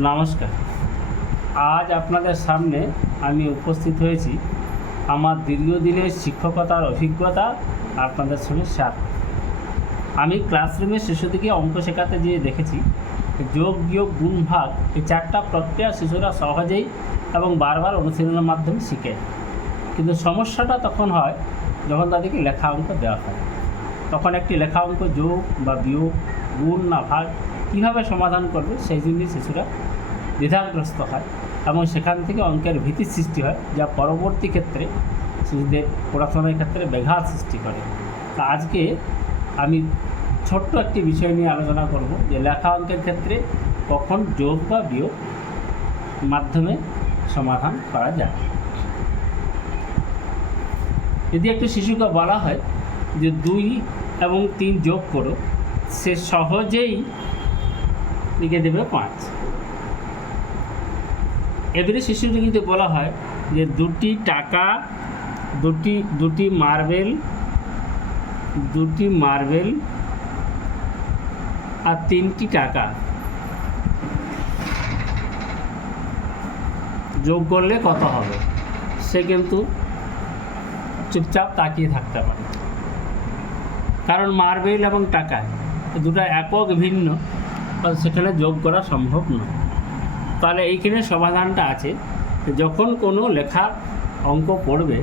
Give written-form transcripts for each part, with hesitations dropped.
নমস্কার। আজ আপনাদের সামনে আমি উপস্থিত হয়েছি আমার দীর্ঘদিনের শিক্ষকতার অভিজ্ঞতা আপনাদের সঙ্গে শেয়ার করতে। আমি ক্লাসরুমে শিশুদেরকে অঙ্ক শেখাতে গিয়ে দেখেছি যোগ বিয়োগ গুণ ভাগ এই চারটা প্রক্রিয়া শিশুরা সহজেই এবং বারবার অনুশীলনের মাধ্যমে শিখে। কিন্তু সমস্যাটা তখন হয় যখন তাদেরকে লেখা অঙ্ক দেওয়া হয়। তখন একটি লেখা অঙ্ক যোগ বা বিয়োগ গুণ না ভাগ কীভাবে সমাধান করবে সেই জন্যই শিশুরা দ্বিধাগ্রস্ত হয় এবং সেখান থেকে অঙ্কের ভীতির সৃষ্টি হয়, যা পরবর্তী ক্ষেত্রে শিশুদের পড়াশোনার ক্ষেত্রে ব্যাঘাত সৃষ্টি করে। তা আজকে আমি ছোট্ট একটি বিষয় নিয়ে আলোচনা করব যে লেখা অঙ্কের ক্ষেত্রে কখন যোগ বা বিয়োগ মাধ্যমে সমাধান করা যায়। যদি একটি শিশুকে বলা হয় যে 2 এবং 3 যোগ করো, সে সহজেই লিখে দেবে 5। এবারে শিশুকে যদি বলা হয় যে 2টি টাকা, দুটি মার্বেল আর 3টি টাকা যোগ করলে কত হবে, সে কিন্তু চুপচাপ তাকিয়ে থাকতে পারে, কারণ মার্বেল এবং টাকা দুটো একক ভিন্ন, সেখানে যোগ করা সম্ভব নয়। তাহলে এইখানে সমাধানটা আছে, যখন কোনো লেখা অঙ্ক পড়বে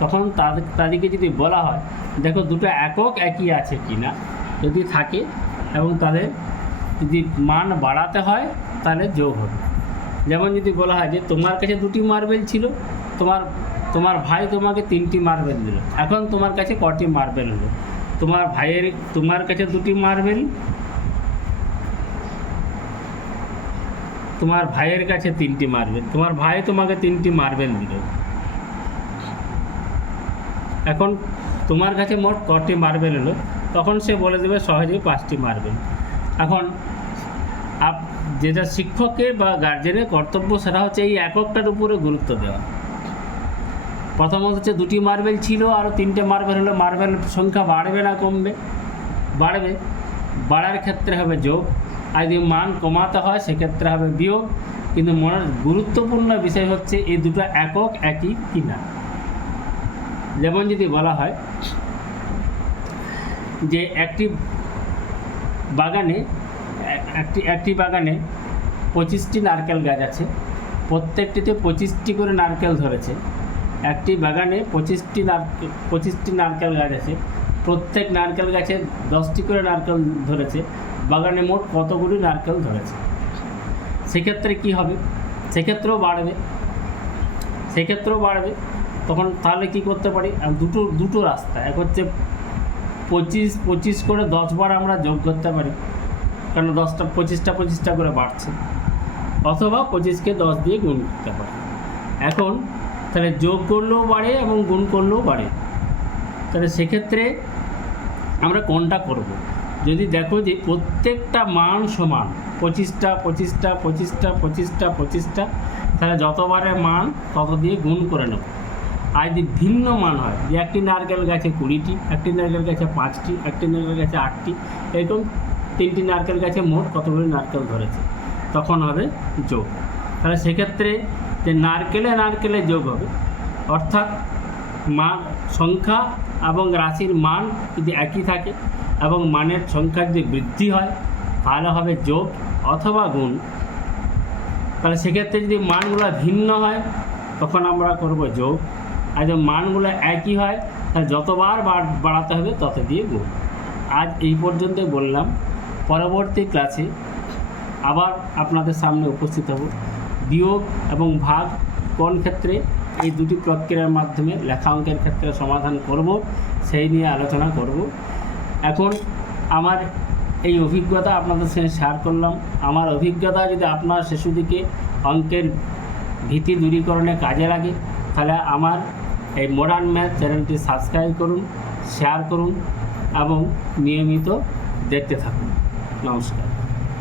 তখন তাদেরকে যদি বলা হয় দেখো দুটো একক একই আছে কি না, যদি থাকে এবং তাদের যদি মান বাড়াতে হয় তাহলে যোগ হবে। যেমন যদি বলা হয় যে তোমার কাছে 2টি মার্বেল ছিল, তোমার ভাই তোমাকে 3টি মার্বেল দিল, এখন তোমার কাছে কটি মার্বেল হলো? তোমার কাছে 2টি মার্বেল, তোমার ভাইয়ের কাছে 3টি মার্বেল, তোমার ভাই তোমাকে 3টি মার্বেল দিল, এখন তোমার কাছে মোট কটি মার্বেল হলো? তখন সে বলে দেবে সহজেই 5টি মার্বেল। এখন যেটা শিক্ষকের বা গার্জেনের কর্তব্য সেটা হচ্ছে এই এককটার উপরে গুরুত্ব দেওয়া। প্রথমত হচ্ছে 2টি মার্বেল ছিল আরও 3টে মার্বেল হলো, মার্বেল সংখ্যা বাড়বে না কমবে? বাড়বে। বাড়ার ক্ষেত্রে হবে যোগ, আর যদি মান কমাতে হয় সেক্ষেত্রে হবে বিয়োগ। কিন্তু মনের গুরুত্বপূর্ণ বিষয় হচ্ছে এই দুটো একক একই কিনা। যেমন যদি বলা হয় যে একটি বাগানে 25টি নারকেল গাছ আছে, প্রত্যেকটিতে 25টি করে নারকেল ধরেছে। একটি বাগানে 25টি নারকেল গাছ আছে, প্রত্যেক নারকেল গাছে 10টি করে নারকেল ধরেছে, বাগানে মোট কতগুলি নারকেল ধরেছে? সেক্ষেত্রে কি হবে? সেক্ষেত্রেও বাড়বে। তখন তাহলে কি করতে পারি? দুটো রাস্তা, এক হচ্ছে 25 করে 10 বার আমরা যোগ করতে পারি, কারণ 25টা করে বাড়ছে, অথবা 25কে 10 দিয়ে গুণ করতে পারি। এখন তাহলে যোগ করলেও বাড়ে এবং গুণ করলেও বাড়ে, তাহলে সেক্ষেত্রে আমরা কোনটা করব? যদি দেখো যে প্রত্যেকটা মান সমান 25টা, তাহলে যতবারের মান তত দিয়ে গুণ করে নেব। আর যদি ভিন্ন মান হয় যে একটি নারকেল গাছে 20টি, একটি নারকেল গাছে 5টি, একটি নারকেল গাছে 8টি, এরকম 3টি নারকেল গাছে মোট কতগুলি নারকেল ধরেছে, তখন হবে যোগ। তাহলে সেক্ষেত্রে যে নারকেলে যোগ হবে, অর্থাৎ মান সংখ্যা এবং রাশির মান যদি একই থাকে এবং মানের সংখ্যা যদি বৃদ্ধি হয় তাহলে হবে যোগ অথবা গুণ। তাহলে সেক্ষেত্রে যদি মানগুলো ভিন্ন হয় তখন আমরা করব যোগ, আর যদি মানগুলো একই হয় তাহলে যতবার বাড়াতে হবে তত দিয়ে গুণ। আজ এই পর্যন্ত বললাম, পরবর্তী ক্লাসে আবার আপনাদের সামনে উপস্থিত হব। বিয়োগ এবং ভাগ কোন ক্ষেত্রে এই দুটি প্রক্রিয়ার মাধ্যমে লেখা অঙ্কের ক্ষেত্রে সমাধান করব সেই নিয়ে আলোচনা করব। এখন আমার এই অভিজ্ঞতা আপনাদের সঙ্গে শেয়ার করলাম। আমার অভিজ্ঞতা যদি আপনার শিশুদিকে অঙ্কের ভীতি দূরীকরণে কাজে লাগে তাহলে আমার এই মডার্ন ম্যাথ চ্যানেলটি সাবস্ক্রাইব করুন, শেয়ার করুন এবং নিয়মিত দেখতে থাকুন। নমস্কার।